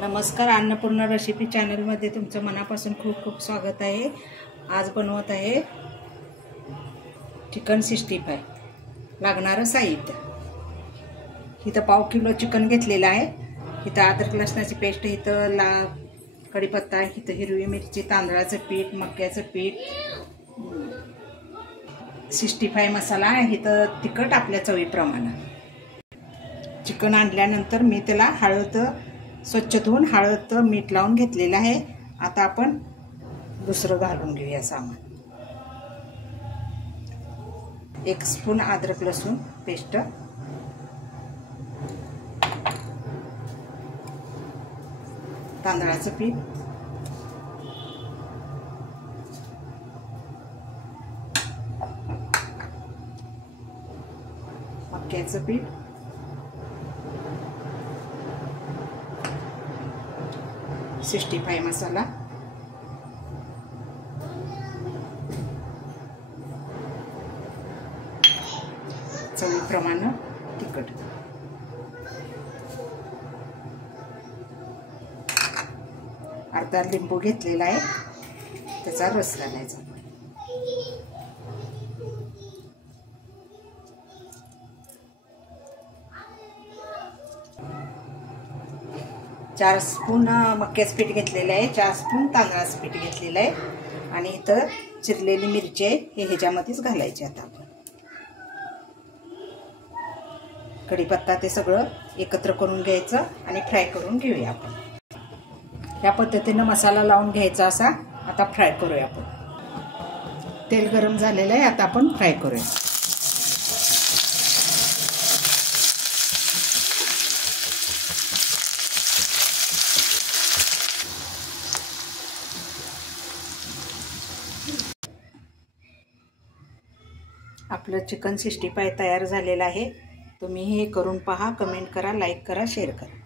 नमस्कार, अन्नपूर्णा रेसिपी चॅनलमध्ये तुमचं मनापासून खूप खूप स्वागत आहे। आज बनवत आहे चिकन 65। लागणारं साहित्य इथं पाव किलो चिकन घेतलेलं आहे। इथं अद्रक लसणाची पेस्ट, इथं कढीपत्ता, इथं हिरवी मिरची, तांदळाचं पीठ, मक्याचं पीठ, 65 मसाला आहे। इथं तिखट आपल्या चवीप्रमाणे। चिकन आणल्यानंतर मी त्याला हळद स्वच्छ धुवून हळद मीठ लावून घेतलेलं आहे। आता आपण दुसरं घालून घेऊया सामान। 1 स्पून अद्रक लसूण पेस्ट, तांदळाचं पीठ, मक्याचं पीठ, $65 मसाला, चवीप्रमाणे तिखट, अर्धा लिंबू घेतलेला आहे, त्याचा रस घालायचा। चार स्पून मक्याचं पीठ घेतलेलं आहे, 4 स्पून तांदळाचं पीठ घेतलेलं आहे आणि इथं चिरलेली मिरची आहे, हे ह्याच्यामध्येच घालायचे। आता आपण कढीपत्ता ते सगळं एकत्र करून घ्यायचं आणि फ्राय करून घेऊया आपण। ह्या पद्धतीने मसाला लावून घ्यायचा असा। आता फ्राय करूया आपण। तेल गरम झालेलं आहे, आता आपण फ्राय करूया। आपलं चिकन 65 तयार झालेलं आहे। तुम्ही हे करून पहा, कमेंट करा, लाईक करा, शेअर करा।